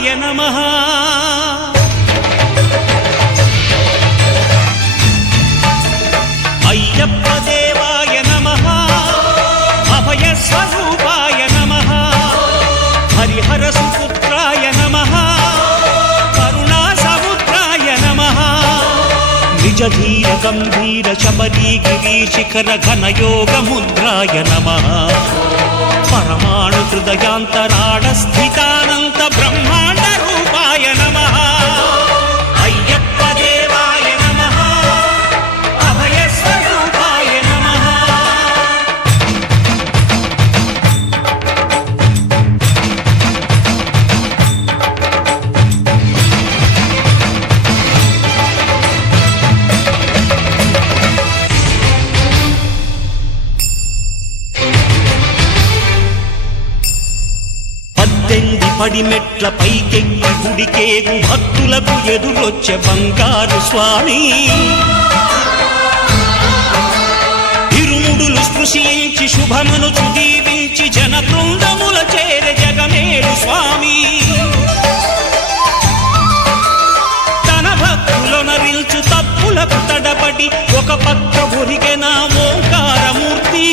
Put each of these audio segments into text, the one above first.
స్వరూపాయ నమః అయ్యప్ప దేవాయ నమః అభయ స్వరూపాయ నమః హరిహర సుపుత్రాయ నమః కరుణా సముద్రాయ నమః నిజ ధీర గంభీర శబరీ గిరి శిఖర ఘనయోగ ముద్రాయ నమః పరమాణు హృదయాంతరాళ స్థితానంత బ్రహ్మాండ రూపాయ నమః అయ్యప్ప దేవాయ నమః అభయ స్వరూపాయ నమః పడిమెట్ల పైకెక్కి గుడికేగు భక్తులకు ఎదురొచ్చే బంగారు స్వామి ఇరుముడులు స్పృశించి శుభమనుచు దీవించి జన బృందముల చేరే జగమేలు స్వామి తన భక్తులనరిల్చు తప్పులకు తడబడి ఒక పక్క ఒరిగెన ఓంకారమూర్తి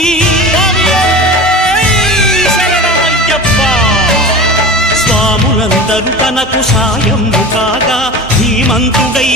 స్వాములందరూ తనకు సాయము కాగా ధీమంతుడై